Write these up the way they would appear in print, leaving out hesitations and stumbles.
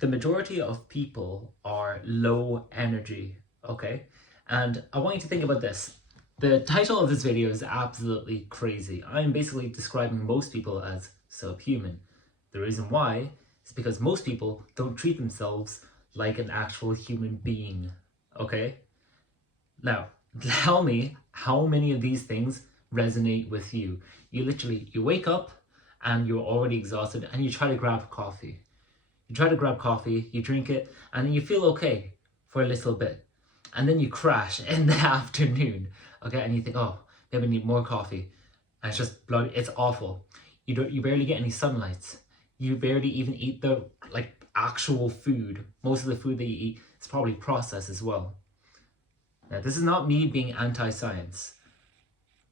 the majority of people are low energy, okay? And I want you to think about this. The title of this video is absolutely crazy. I'm basically describing most people as subhuman. The reason why is because most people don't treat themselves like an actual human being, okay? Now, tell me how many of these things resonate with you. You wake up and you're already exhausted and you try to grab coffee. You try to grab coffee, you drink it, and then you feel okay for a little bit. And then you crash in the afternoon, okay? And you think, oh, maybe I need more coffee. And it's just bloody, it's awful. You barely get any sunlight. You barely even eat the actual food. Most of the food that you eat is probably processed as well. Now, this is not me being anti-science,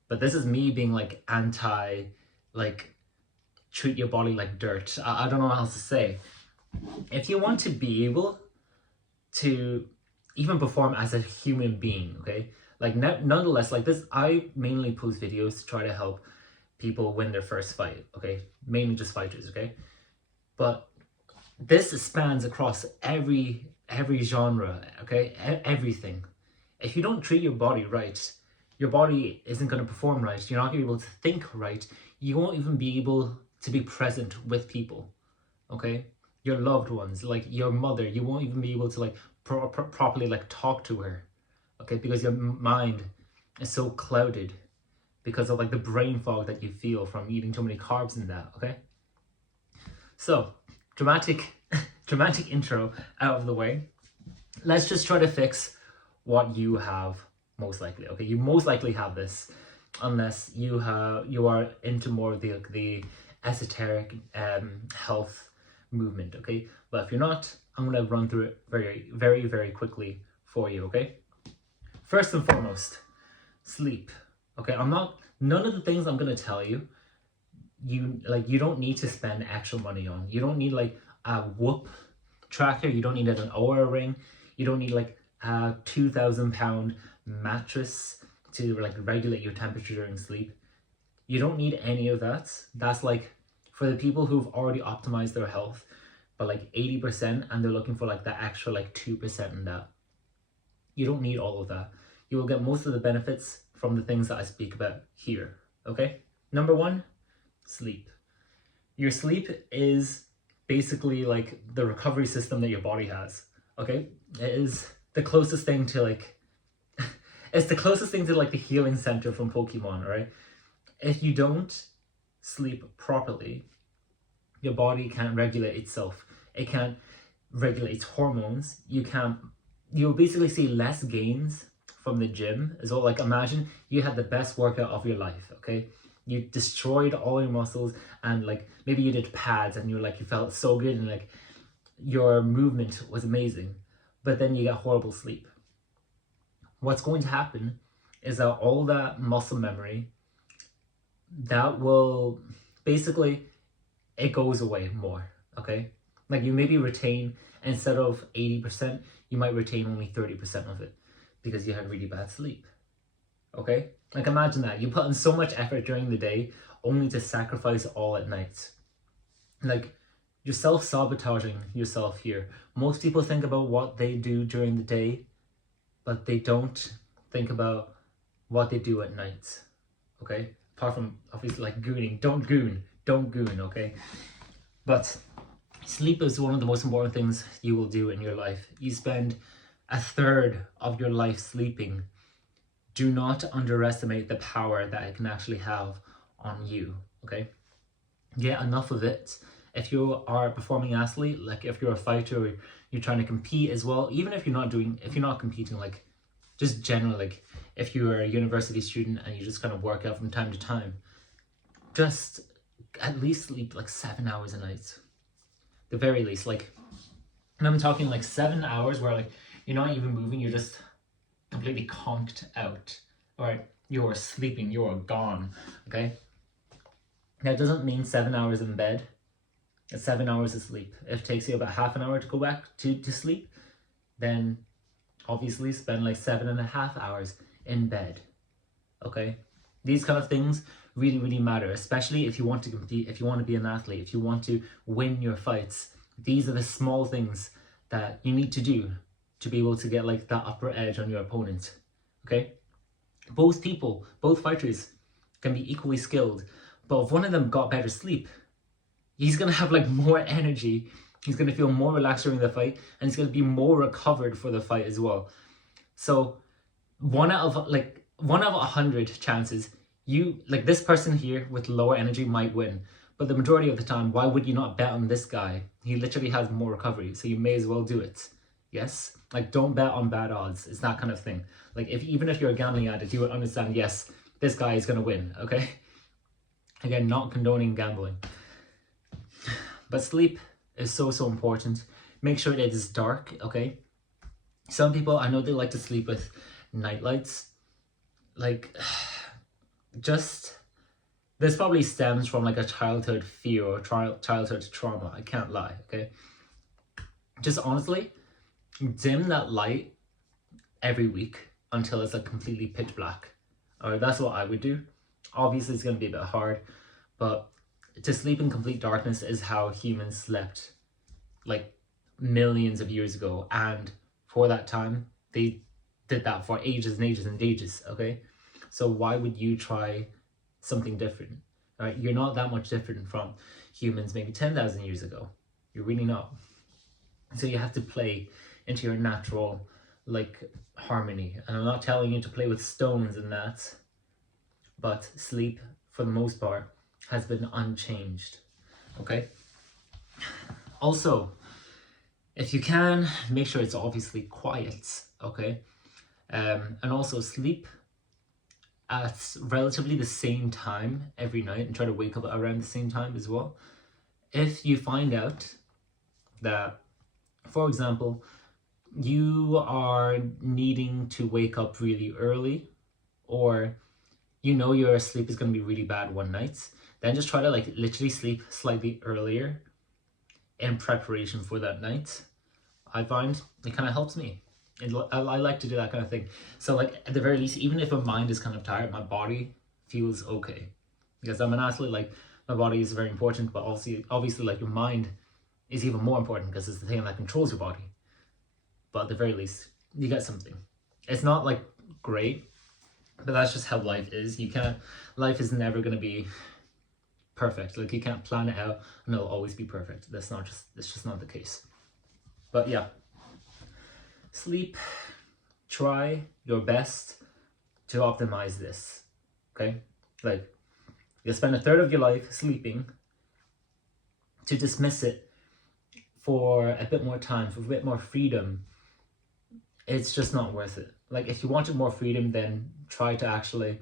but this is me being treat your body like dirt. I don't know what else to say. If you want to be able to even perform as a human being, okay, nonetheless, like this, I mainly post videos to try to help people win their first fight, okay, mainly just fighters, okay, but this spans across every genre, okay, everything. If you don't treat your body right, your body isn't going to perform right. You're not going to be able to think right. You won't even be able to be present with people, okay? Your loved ones, like your mother, you won't even be able to properly talk to her, okay? Because your mind is so clouded because of the brain fog that you feel from eating too many carbs and that, okay? So, dramatic intro out of the way. Let's just try to fix what you have most likely, okay? You most likely have this, unless you are into more of the esoteric health movement, okay? But if you're not, I'm gonna run through it very quickly for you, okay? First and foremost, sleep, okay? None of the things I'm gonna tell you, you don't need to spend extra money on. You don't need a Whoop tracker. You don't need an Oura ring. You don't need a 2,000 pound mattress to regulate your temperature during sleep. You don't need any of that. That's for the people who've already optimized their health by 80%, and they're looking for that extra 2% in that. You don't need all of that. You will get most of the benefits from the things that I speak about here, okay? Number one, sleep. Your sleep is basically the recovery system that your body has, okay? It is the closest thing to it's the closest thing to the healing center from Pokemon, alright? If you don't sleep properly, your body can't regulate itself. It can't regulate its hormones. You'll basically see less gains from the gym as well. Imagine you had the best workout of your life, okay? You destroyed all your muscles, and maybe you did pads and you felt so good and your movement was amazing, but then you get horrible sleep. What's going to happen is that all that muscle memory, that will basically, it goes away more, okay? You maybe retain, instead of 80%, you might retain only 30% of it because you had really bad sleep, okay? Imagine that. You put in so much effort during the day only to sacrifice all at night. You're self-sabotaging yourself here. Most people think about what they do during the day, but they don't think about what they do at night, okay? Apart from obviously gooning. Don't goon, okay? But sleep is one of the most important things you will do in your life. You spend a third of your life sleeping. Do not underestimate the power that it can actually have on you, okay? Get enough of it. If you are a performing athlete, if you're a fighter, or you're trying to compete as well, even if you're not competing, just generally, if you're a university student and you just kind of work out from time to time, just at least sleep 7 hours a night. The very least, and I'm talking 7 hours where you're not even moving, you're just completely conked out. All right, you're sleeping, you're gone, okay? That doesn't mean 7 hours in bed. It's 7 hours of sleep. If it takes you about half an hour to go back to sleep, then obviously spend 7.5 hours in bed, okay? These kind of things really matter, especially if you want to compete, if you want to be an athlete, if you want to win your fights. These are the small things that you need to do to be able to get like that upper edge on your opponent. Okay? Both people, both fighters can be equally skilled, but if one of them got better sleep, he's gonna have like more energy, he's gonna feel more relaxed during the fight, and he's gonna be more recovered for the fight as well. So one out of 100 chances, you like this person here with lower energy might win. But the majority of the time, why would you not bet on this guy? He literally has more recovery, so you may as well do it. Yes? Like, don't bet on bad odds. It's that kind of thing. Like, even if you're a gambling addict, you would understand, yes, this guy is going to win, okay? Again, not condoning gambling. But sleep is so, so important. Make sure that it is dark, okay? Some people, I know they like to sleep with night lights. Like, just... this probably stems from like a childhood fear or childhood trauma. I can't lie, okay? Just honestly, dim that light every week until it's like completely pitch black. Alright, that's what I would do. Obviously, it's going to be a bit hard, but to sleep in complete darkness is how humans slept like millions of years ago. And for that time, they did that for ages and ages and ages, okay? So why would you try something different? Right? You're not that much different from humans maybe 10,000 years ago. You're really not. So you have to play into your natural like harmony. And I'm not telling you to play with stones and that, but sleep for the most part has been unchanged. Okay? Also, if you can, make sure it's obviously quiet, okay? And also sleep at relatively the same time every night and try to wake up around the same time as well. If you find out that, for example, you are needing to wake up really early, or you know your sleep is going to be really bad one night, then just try to like literally sleep slightly earlier in preparation for that night. I find it kind of helps me. I like to do that kind of thing. So like at the very least, even if my mind is kind of tired, my body feels okay. Because I'm an athlete, like my body is very important, but also obviously like your mind is even more important because it's the thing that controls your body. But at the very least, you get something. It's not like great, but that's just how life is. Life is never going to be perfect. Like you can't plan it out and it'll always be perfect. It's just not the case. But yeah. Sleep, try your best to optimize this, okay? Like, you'll spend a third of your life sleeping. To dismiss it for a bit more time, for a bit more freedom, it's just not worth it. Like, if you wanted more freedom, then try to actually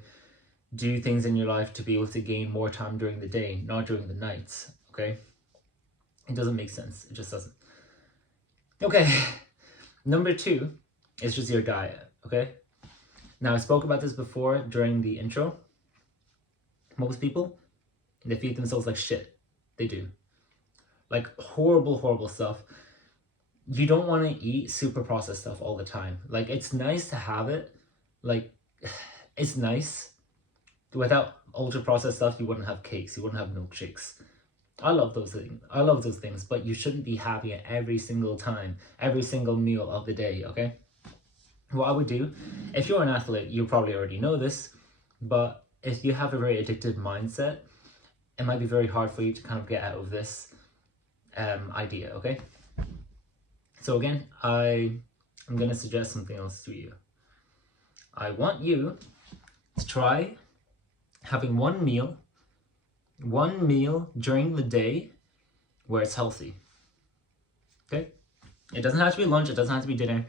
do things in your life to be able to gain more time during the day, not during the nights, okay? It doesn't make sense. It just doesn't. Okay. Number 2 is just your diet, okay? Now, I spoke about this before during the intro. Most people, they feed themselves like shit. They do. Like horrible, horrible stuff. You don't want to eat super processed stuff all the time. Like, it's nice to have it. Like, it's nice. Without ultra processed stuff, you wouldn't have cakes. You wouldn't have milkshakes. I love those things, but you shouldn't be having it every single time, every single meal of the day, okay? What I would do, if you're an athlete, you probably already know this, but if you have a very addictive mindset, it might be very hard for you to kind of get out of this idea, okay? So again, I'm going to suggest something else to you. I want you to try having one meal during the day where it's healthy. Okay? It doesn't have to be lunch, it doesn't have to be dinner.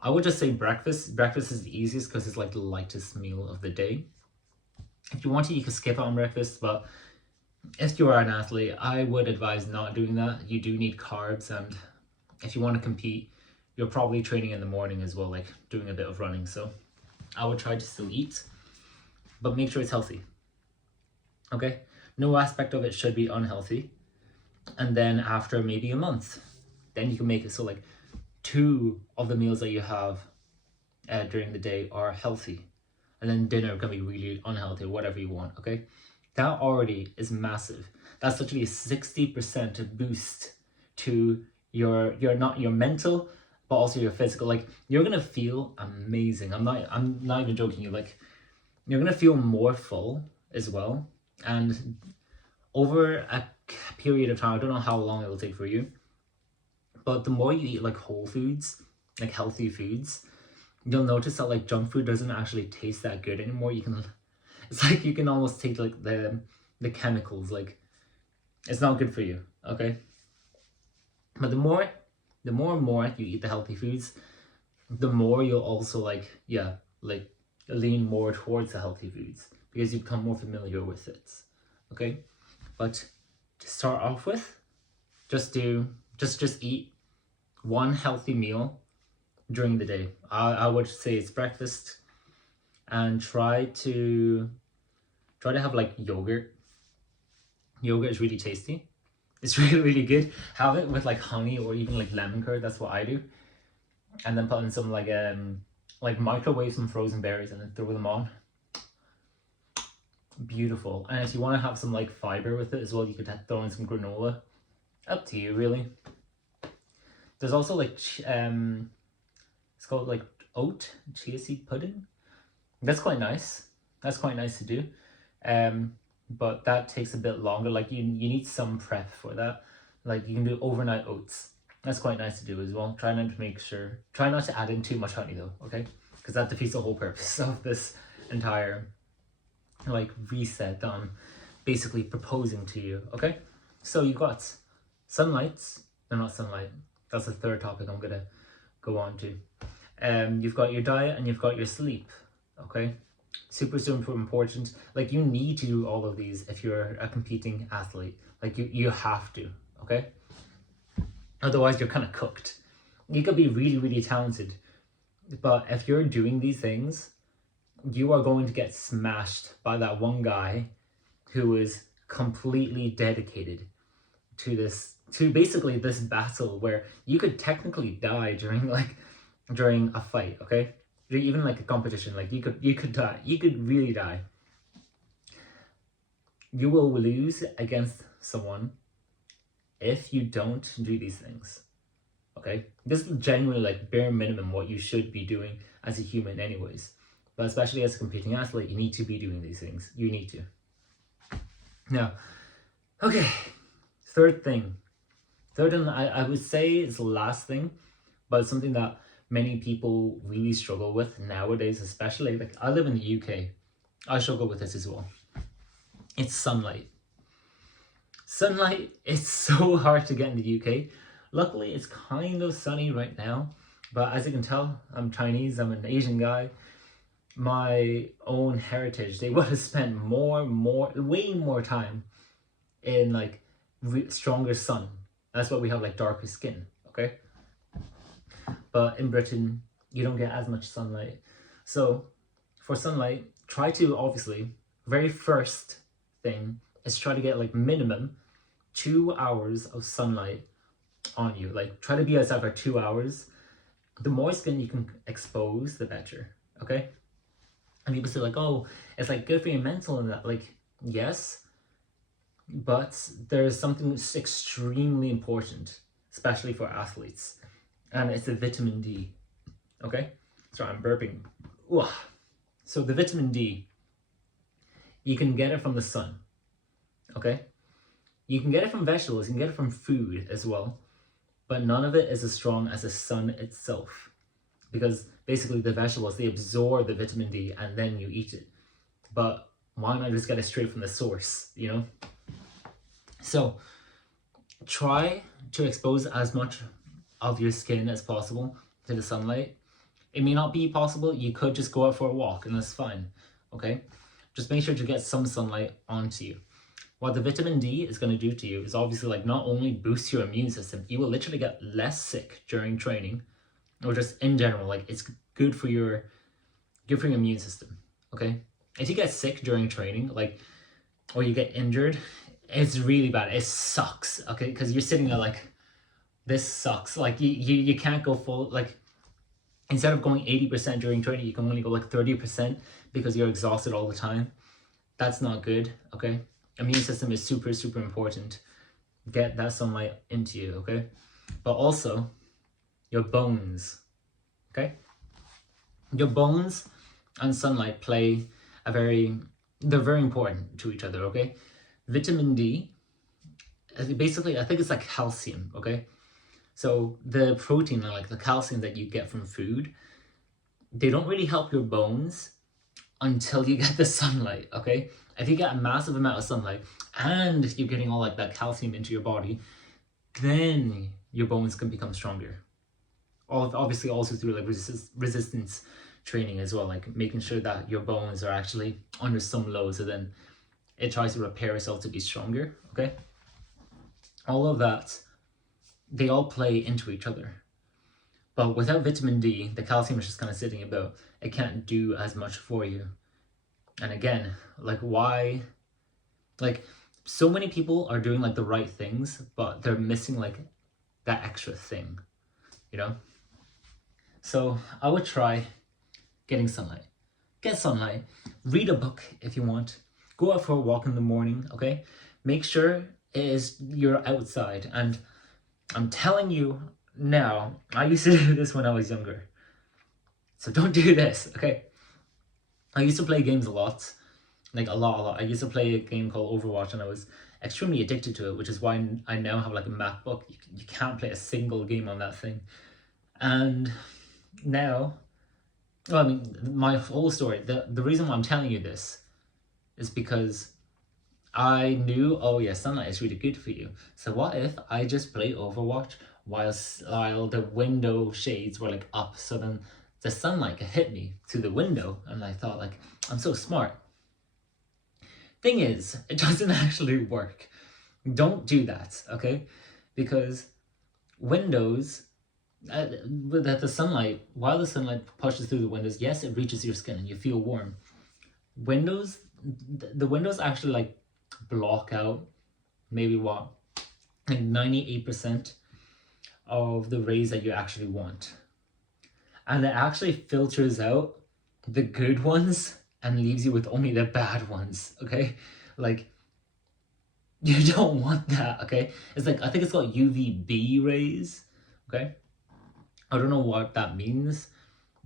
I would just say breakfast. Breakfast is the easiest because it's like the lightest meal of the day. If you want to, you can skip on breakfast, but if you are an athlete, I would advise not doing that. You do need carbs, and if you want to compete, you're probably training in the morning as well, like doing a bit of running. So I would try to still eat, but make sure it's healthy. Okay? No aspect of it should be unhealthy. And then after maybe a month, then you can make it so like 2 of the meals that you have during the day are healthy. And then dinner can be really unhealthy, whatever you want, okay? That already is massive. That's literally a 60% boost to not your mental, but also your physical. Like, you're gonna feel amazing. I'm not even joking you. Like, you're gonna feel more full as well. And over a period of time, I don't know how long it will take for you, but the more you eat like whole foods, like healthy foods, you'll notice that like junk food doesn't actually taste that good anymore. It's like you can almost taste like the chemicals. Like, it's not good for you. Okay. But the more and more you eat the healthy foods, the more you'll also like lean more towards the healthy foods because you become more familiar with it. Okay. But to start off with, just eat one healthy meal during the day. I would say it's breakfast, and try to have like yogurt. Yogurt is really tasty. It's really good. Have it with like honey or even like lemon curd. That's what I do. And then put in some like microwave some frozen berries and then throw them on. Beautiful. And if you want to have some like fiber with it as well, you could throw in some granola. Up to you, really. There's also like it's called like oat chia seed pudding. That's quite nice. That's quite nice to do. But that takes a bit longer. Like, you need some prep for that. Like, you can do overnight oats. That's quite nice to do as well. Try not to add in too much honey though, okay? Because that defeats the whole purpose of this entire like reset that I'm basically proposing to you, okay? So you've got sunlight. No, not sunlight. That's the third topic I'm gonna go on to. You've got your diet and you've got your sleep, okay? Super important. Like, you need to do all of these if you're a competing athlete. Like, you have to, okay? Otherwise you're kind of cooked. You could be really talented, but if you're doing these things, you are going to get smashed by that one guy who is completely dedicated to basically this battle where you could technically die during a fight, okay? Even like a competition, like you could die. You could really die. You will lose against someone if you don't do these things, okay? This is genuinely like bare minimum what you should be doing as a human anyways. But especially as a competing athlete, you need to be doing these things. You need to. Now, okay, third and I would say it's the last thing, but it's something that many people really struggle with nowadays, especially. Like, I live in the UK. I struggle with this as well. It's sunlight. Sunlight is so hard to get in the UK. Luckily, it's kind of sunny right now, but as you can tell, I'm Chinese, I'm an Asian guy. My own heritage, they would have spent way more time in like stronger sun. That's why we have like darker skin, okay? But in Britain, you don't get as much sunlight. So for sunlight, try to, obviously, very first thing is try to get like minimum 2 hours of sunlight on you. Like, try to be outside for 2 hours. The more skin you can expose, the better, okay? And people say like, oh, it's like good for your mental and that. Like, yes, but there's something extremely important, especially for athletes, and it's the vitamin D, okay? Sorry, I'm burping. Ugh. So the vitamin D, you can get it from the sun, okay? You can get it from vegetables, you can get it from food as well, but none of it is as strong as the sun itself, because basically the vegetables, they absorb the vitamin D and then you eat it. But why not just get it straight from the source, you know? So try to expose as much of your skin as possible to the sunlight. It may not be possible. You could just go out for a walk and that's fine, okay? Just make sure to get some sunlight onto you. What the vitamin D is going to do to you is obviously like not only boost your immune system, you will literally get less sick during training, or just in general. Like, it's good for your immune system, okay? If you get sick during training, like, or you get injured, it's really bad. It sucks, okay? Because you're sitting there like, this sucks. Like, you can't go full, like, instead of going 80% during training, you can only go like 30% because you're exhausted all the time. That's not good, okay? Immune system is super important. get that sunlight into you, okay? But also your bones, okay? Your bones and sunlight play they're very important to each other, okay? Vitamin D, basically, I think it's like calcium, okay? So the protein and like the calcium that you get from food, they don't really help your bones until you get the sunlight, okay? If you get a massive amount of sunlight and you're getting all like that calcium into your body, then your bones can become stronger. Obviously also through like resistance training as well, like making sure that your bones are actually under some load, so then it tries to repair itself to be stronger, okay? All of that, they all play into each other. But without vitamin D, the calcium is just kind of sitting about. It can't do as much for you. And again, like why, like so many people are doing like the right things, but they're missing like that extra thing, you know? So I would try getting sunlight. Get sunlight. Read a book if you want. Go out for a walk in the morning, okay? Make sure you're outside. And I'm telling you now, I used to do this when I was younger. So don't do this, okay? I used to play games a lot. Like a lot. I used to play a game called Overwatch and I was extremely addicted to it, which is why I now have like a MacBook. You can't play a single game on that thing. And now, well, I mean, my whole story, the reason why I'm telling you this is because I knew, oh yeah, sunlight is really good for you. So what if I just play Overwatch while the window shades were like up, so then the sunlight could hit me through the window, and I thought like, I'm so smart. Thing is, it doesn't actually work. Don't do that, okay? Because windows, that the sunlight, while the sunlight pushes through the windows, yes, it reaches your skin and you feel warm. Windows, the windows actually like block out maybe what, like 98% of the rays that you actually want. And it actually filters out the good ones and leaves you with only the bad ones, okay? Like, you don't want that, okay? It's like, I think it's called UVB rays, okay? I don't know what that means,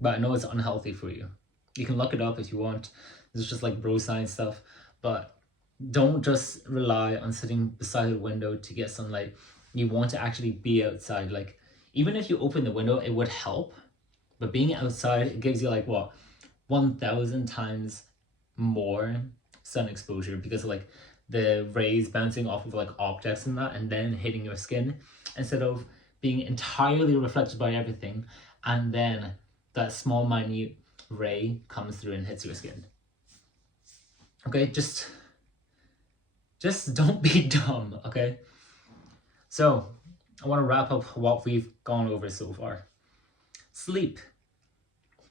but I know it's unhealthy for you. You can look it up if you want. It's just like bro science stuff, but don't just rely on sitting beside the window to get sunlight. You want to actually be outside. Like, even if you open the window, it would help, but being outside, it gives you like what, 1,000 times more sun exposure because of like the rays bouncing off of like objects and that and then hitting your skin, instead of being entirely reflected by everything and then that small minute ray comes through and hits your skin. Okay, just don't be dumb, okay? So I want to wrap up what we've gone over so far. Sleep.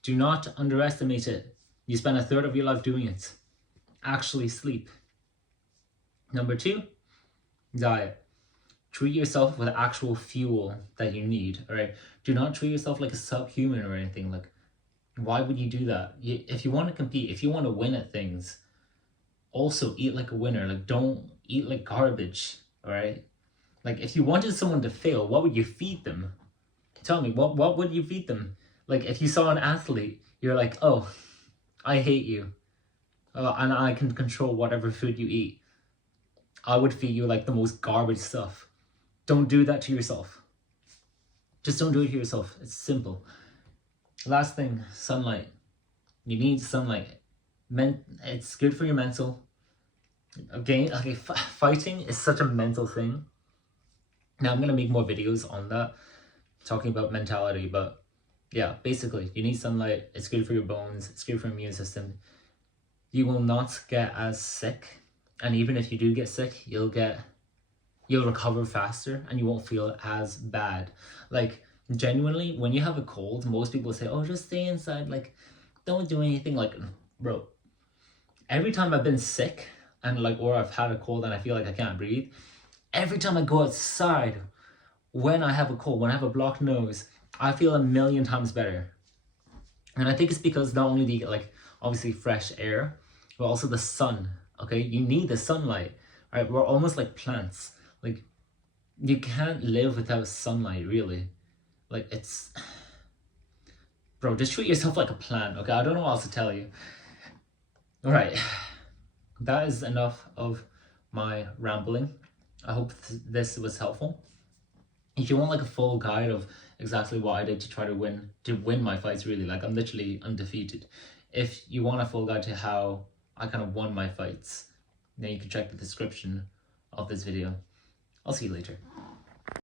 Do not underestimate it. You spend a third of your life doing it. Actually sleep. Number 2, diet. Treat yourself with actual fuel that you need, all right? Do not treat yourself like a subhuman or anything. Like, why would you do that? If you want to compete, if you want to win at things, also eat like a winner. Like, don't eat like garbage, all right? Like, if you wanted someone to fail, what would you feed them? Tell me, what would you feed them? Like, if you saw an athlete, you're like, oh, I hate you, and I can control whatever food you eat. I would feed you like the most garbage stuff. Don't do that to yourself. Just don't do it to yourself. It's simple. Last thing, sunlight. You need sunlight. It's good for your mental. Again, okay, fighting is such a mental thing. Now I'm gonna make more videos on that, talking about mentality, but yeah, basically, you need sunlight. It's good for your bones. It's good for your immune system. You will not get as sick, and even if you do get sick, you'll recover faster, and you won't feel as bad. Like, genuinely, when you have a cold, most people say, "Oh, just stay inside. Like, don't do anything." Like, bro, every time I've been sick and like, or I've had a cold and I feel like I can't breathe, every time I go outside, when I have a cold, when I have a blocked nose, I feel 1,000,000 times better. And I think it's because not only do you get like obviously fresh air, but also the sun, okay? You need the sunlight, right? We're almost like plants. Like, you can't live without sunlight, really. Like, it's, bro, just treat yourself like a plant, okay? I don't know what else to tell you. All right, that is enough of my rambling. I hope this was helpful. If you want like a full guide of exactly what I did to try to win my fights, really, like I'm literally undefeated. If you want a full guide to how I kind of won my fights, then you can check the description of this video. I'll see you later.